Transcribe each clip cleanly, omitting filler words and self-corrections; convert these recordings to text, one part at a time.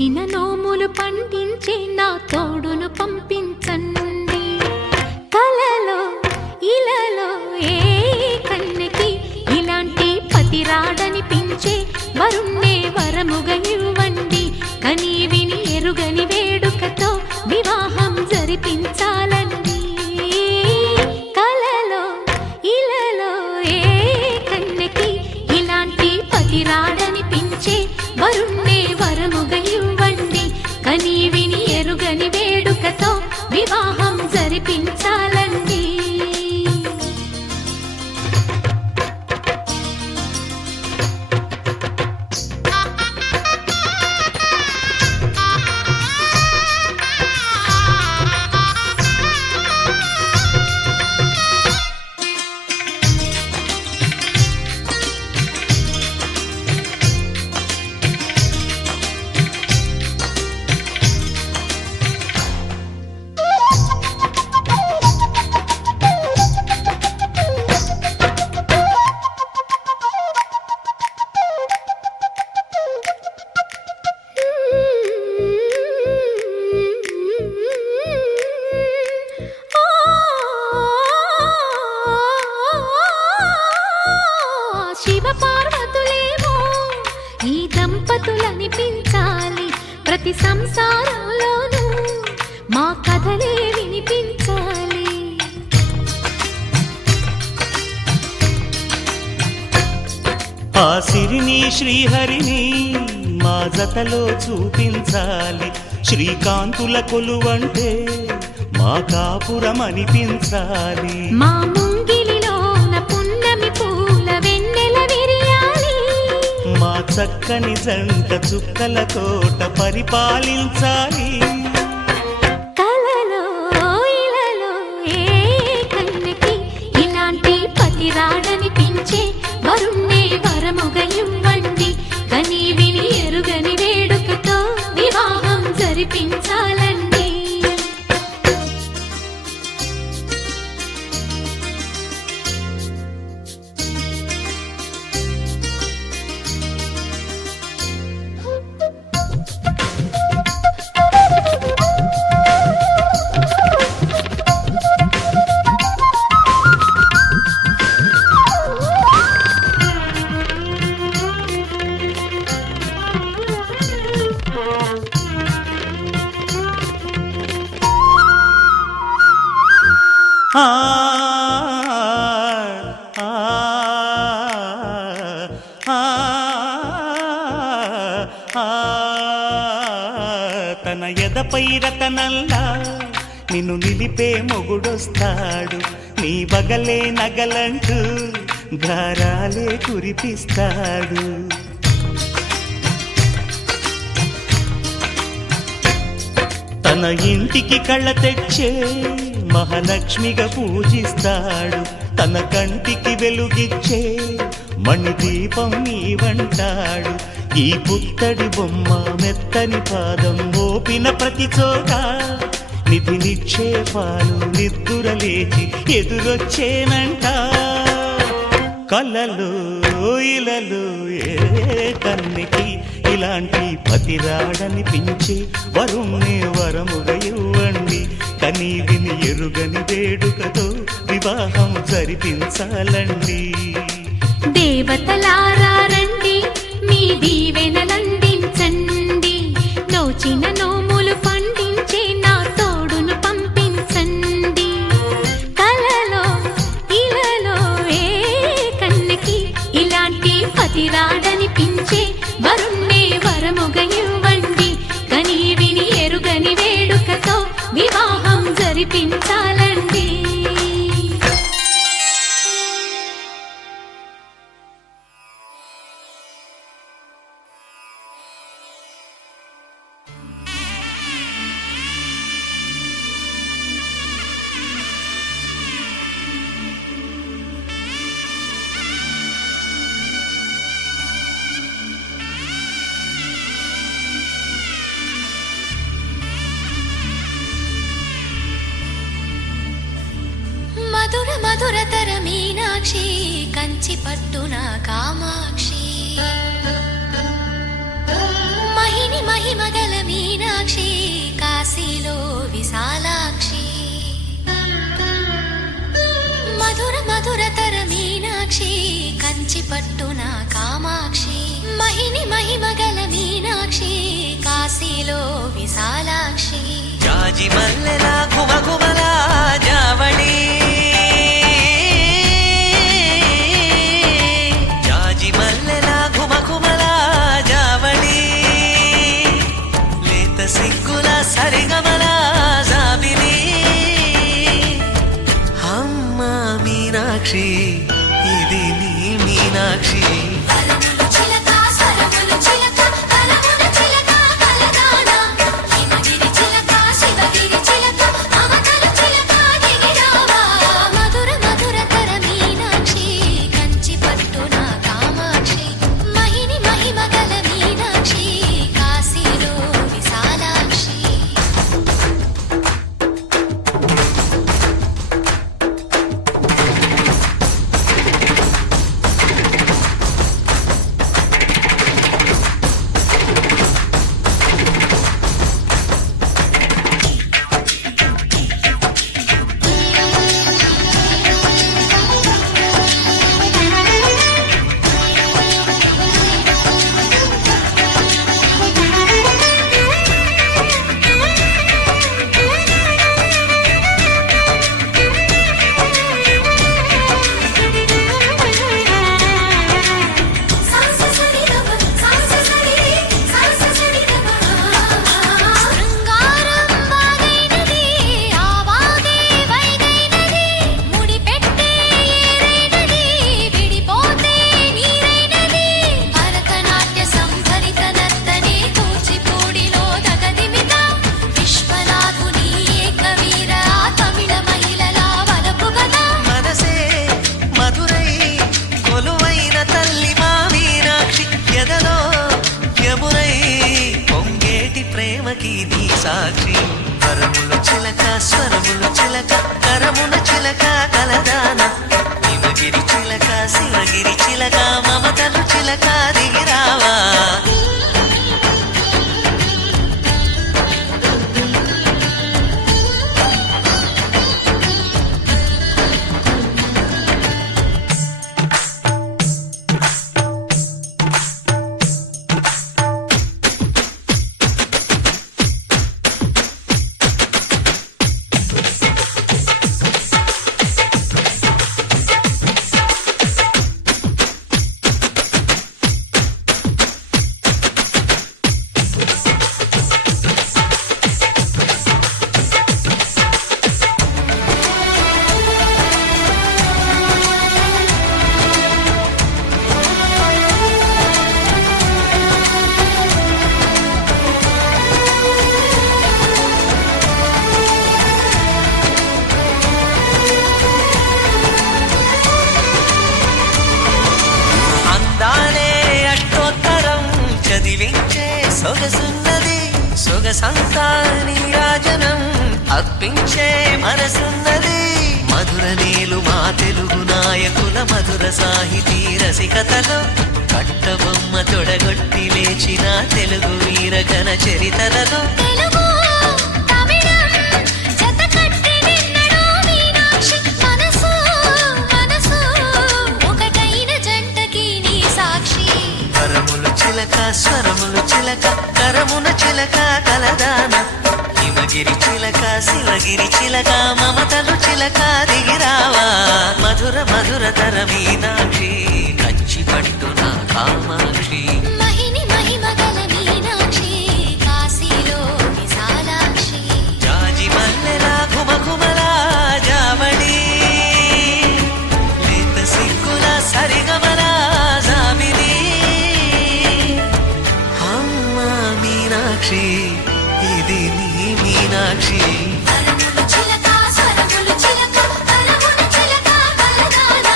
నోచిన నోములు పండించే నా తోడును పంపించండి. కలలో ఇలలో ఏ కన్నెకి ఇలాంటి పతి రాడనిపించే వరుణ్ణే వరముగా ఇవ్వండి. కని విని ఎరుగని వేడుకతో వివాహం జరిపించాలండి. కలలో ఇలలో ఏ కన్నెకి ఇలాంటి పతి రాడనిపించే వరుణ్ణే వరముగా ఇవ్వండి. కని విని ఎరుగని వేడుకతో వివాహం జరిపించాలండి. శివపార్వతులేమో ఈ దంపతులనిపించాలి. ప్రతి సంసారంలోనూ మా కథలే వినిపించాలి. ఆ సిరిని శ్రీహరిని మా జతలో చూపించాలి. శ్రీకాంతుల కొలువంటే మా కాపురం అనిపించాలి. మా ముంగిలిలోన పున్నమి పూల వెన్నెల విరియాలి. మా చక్కని జంట చుక్కల తోట పరిపాలించాలి. కలలో ఇలలో ఏ కన్నెకి ఇలాంటి పతి రాడనిపించే వరుణ్ణే వరముగా ఇవ్వండి. కని విని ఎరుగని వేడుకతో వివాహం జరిపించాలండి. ఆ తన ఎదపై రతనల్లా నిన్ను నిలిపే మొగుడొస్తాడు. నీ బగలే నగలంటూ గారాలే కురిపిస్తాడు. తన ఇంటికి కళ్ళ తెచ్చే మహాలక్ష్మిగా పూజిస్తాడు. తన కంటికి వెలుగిచ్చే మణిదీపం నీవంటాడు. ఈ పుత్తడి బొమ్మ మెత్తని పాదం మోపిన ప్రతి చోట నిధి నిక్షేపాలు నిద్దురలేచి ఎదురొచ్చేనంట. కలలో ఇలలో ఏ కన్నెకి ఇలాంటి పతి రాడనిపించే వరుణ్ణే వరముగా ఇవ్వండి. కని విని ఎరుగని వేడుకతో వివాహం జరిపించాలండి. దేవతలారా రండి, మీ దీవెనలందించండి. నోచిన నోములు పండించే నా తోడును పంపించండి. కలలో ఇలలో ఏ కన్నెకి ఇలాంటి పతి రాడనిపించే వరుణ్ణే వరముగా ఇవ్వండి. కని విని ఎరుగని వేడుకతో వివాహం జరిపించాలండి. మధుర మధురతర మీనాక్షి కంచి పట్టున కామాక్షి మహి మహిని మహిమగల మీనాక్షి కాశీలో విశాలాక్షి మధుర మధురతర మీనాక్షి కంచి పట్టున కామాక్షి మహిని మహిమగల మీనాక్షి కాశీలో విశాలాక్షి జాజి మల్లెలా ఘుమఘుమలా జావళి జాజి మల్లెలా ఘుమఘుమలా జావళి లేత సిగ్గుల సరిగమల జాబిలి అమ్మ మీనాక్షి ఇది నీ మీనాక్షి వరములు చిలక స్వరములు చిలక కలమున చిలక కలదాన హిమగిరి చిలక శివగిరి చిలక మమతలు చిలక దిగిరావా మధుర మధురతర మీనాక్షి కంచి పట్టున కామాక్షి మహిని మహిమగల మీనాక్షి కాశీలో విశాలాక్షి శృంగారం వాగైనది ఆవాగే వైగైనది ముడిపెట్టే ఏరైనది విడిపోతే నీరైనది భరతనాట్య సంభరిత నర్తనే కూచిపూడిలో దగదిమిత విశ్వనాథుని ఏకవీర తమిళ మహిళల వలపు గదా మనసే మధురై కొలువైన తల్లి మా మీనాక్షి ఎదలో యమునై పొంగేటి ప్రేమకి నీ సాక్షి వరములు చిలక స్వరములు చిలక కరమున చిలక కలదాన హిమగిరి చిలక శివగిరి చిలక మమతలు చిలక దిగిరావా అందాలే అష్టోత్తరం చదివించే సొగసున్నది సొగసంతా నీరాజనం అర్పించే మనసున్నది మధుర నీలు మా తెలుగు నాయకుల మధుర సాహితీ రసికతలో కట్టబొమ్మ తొడగొట్టి లేచిన తెలుగు వీరగణ చరితలలో తెలుగు తమిళం జతకట్టి నిన్నడు మీనాక్షి మనసు మనసు ఒకటైన జంటకి నీ సాక్షి వరములు చిలక స్వరములు చిలక కరమున చిలక కలదాన హిమగిరి చిలక శివగిరి చిలక మమతలు చిలక దిగిరావా మధుర మధురతర మీనాక్షి కంచి పట్టున కామాక్షి మహిని మహిమగల మీనాక్షి కాశీలో విశాలాక్షి జాజి మల్లెలా ఘుమఘుమలా జావళి లేత సిగ్గుల సరిగమల జాబిలి అమ్మ మీనాక్షి ఇది నీ మీనాక్షి వరములు చిలక స్వరములు చిలక కలమున చిలక కలదాన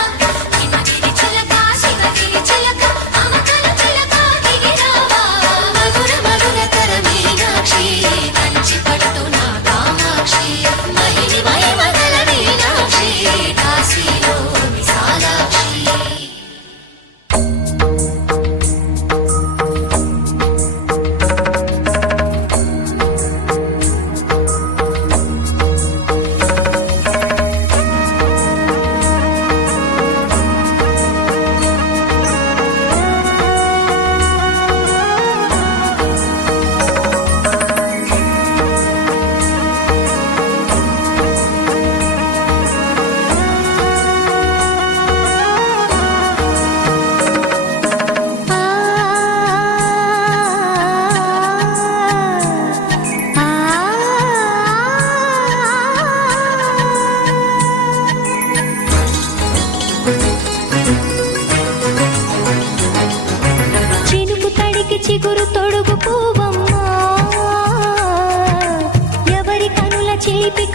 హిమగిరి చిలక శివగిరి చిలక మమతలు చిలక దిగిరావా మధుర మధురతర మీనాక్షి కంచి పట్టున కామాక్షి మహిని మహిమగల మీనాక్షి కాశీలో విశాలాక్షి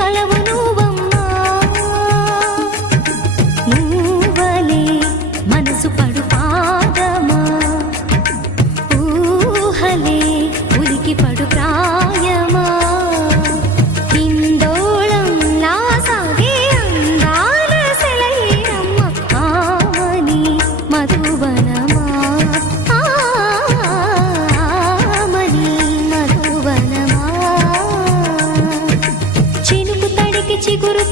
కలవు నువ్వమ్మా నువ్వలే మనసు పడు పాదమా ఊహలే ఉలికి పడు ప్రాయమా కిందోళంలా సాగే అందాల సెలయేరమ్మ ఆమని మధువనమా ఆమని మధువనమా చినుకు తడికి చిగురు